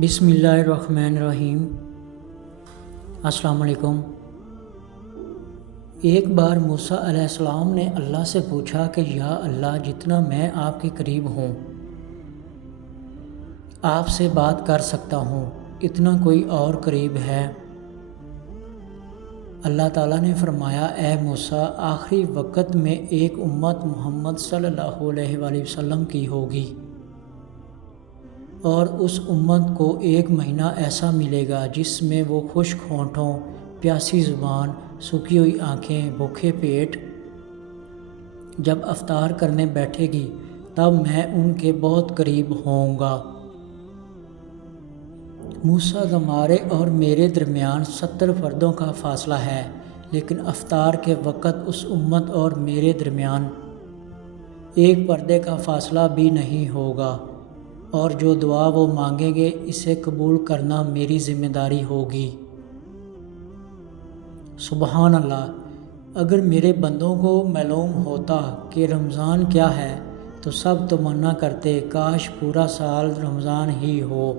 بسم اللہ الرحمن الرحیم۔ السلام علیکم۔ ایک بار موسیٰ علیہ السلام نے اللہ سے پوچھا کہ یا اللہ، جتنا میں آپ کے قریب ہوں، آپ سے بات کر سکتا ہوں، اتنا کوئی اور قریب ہے؟ اللہ تعالیٰ نے فرمایا، اے موسیٰ، آخری وقت میں ایک امت محمد صلی اللہ علیہ وآلہ وسلم کی ہوگی، اور اس امت کو ایک مہینہ ایسا ملے گا جس میں وہ خشک ہونٹوں، پیاسی زبان، سوکھی ہوئی آنکھیں، بھوکے پیٹ جب افطار کرنے بیٹھے گی تب میں ان کے بہت قریب ہوں گا۔ موسیٰ، تمہارے اور میرے درمیان 70 پردوں کا فاصلہ ہے، لیکن افطار کے وقت اس امت اور میرے درمیان ایک پردے کا فاصلہ بھی نہیں ہوگا، اور جو دعا وہ مانگیں گے اسے قبول کرنا میری ذمہ داری ہوگی۔ سبحان اللہ! اگر میرے بندوں کو معلوم ہوتا کہ رمضان کیا ہے تو سب تمنا کرتے کاش پورا سال رمضان ہی ہو۔